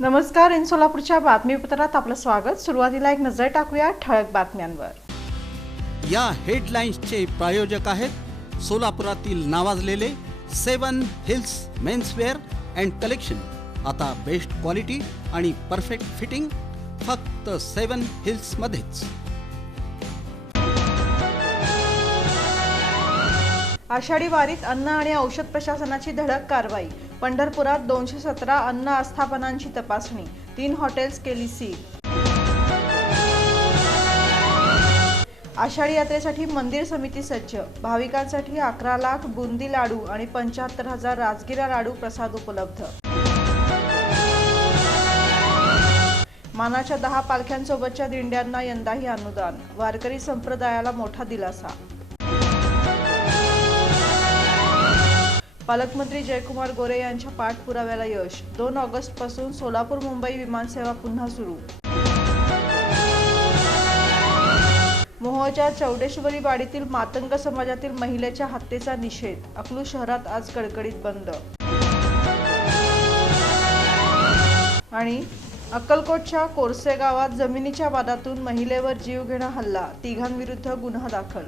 नमस्कार. इन सोलापूरच्या बातमीपत्रात आपलं स्वागत. सुरुवातीला एक नजर टाकूया ठळक बातम्यांवर. या हेडलाईन्सचे प्रायोजक आहेत सोलापुरातील नावाजलेले 7 हिल्स मेन्सवेअर अँड कलेक्शन. आता बेस्ट क्वालिटी आणि परफेक्ट फिटिंग फक्त 7 हिल्स मध्येच. आषाढी वारीत अन्न आणि औषध प्रशासनाची धडक कारवाई. पंढरपुरात 217 अन्न आस्थापनांची तपासणी. 3 हॉटेल्स केली सील. आषाढी यात्रेसाठी मंदिर समिती सज्ज. भाविकांसाठी 11 लाख बुंदी लाडू आणि 75,000 राजगिरा लाडू प्रसाद उपलब्ध. मानाच्या 10 पालख्यांसोबतच्या दिंड्यांना यंदाही अनुदान. वारकरी संप्रदायाला मोठा दिलासा. पालकमंत्री जयकुमार गोरे यांच्या पाठपुराव्याला यश. 2 ऑगस्टपासून सोलापूर मुंबई विमानसेवा पुन्हा सुरू. मोहोळच्या चौडेश्वरी वाडीतील मातंग समाजातील महिलेच्या हत्येचा निषेध. अकलूज शहरात आज कडकडीत बंद. आणि अक्कलकोटच्या कोरसे गावात जमिनीच्या वादातून महिलेवर जीवघेणा हल्ला. 3 घांविरुद्ध गुन्हा दाखल.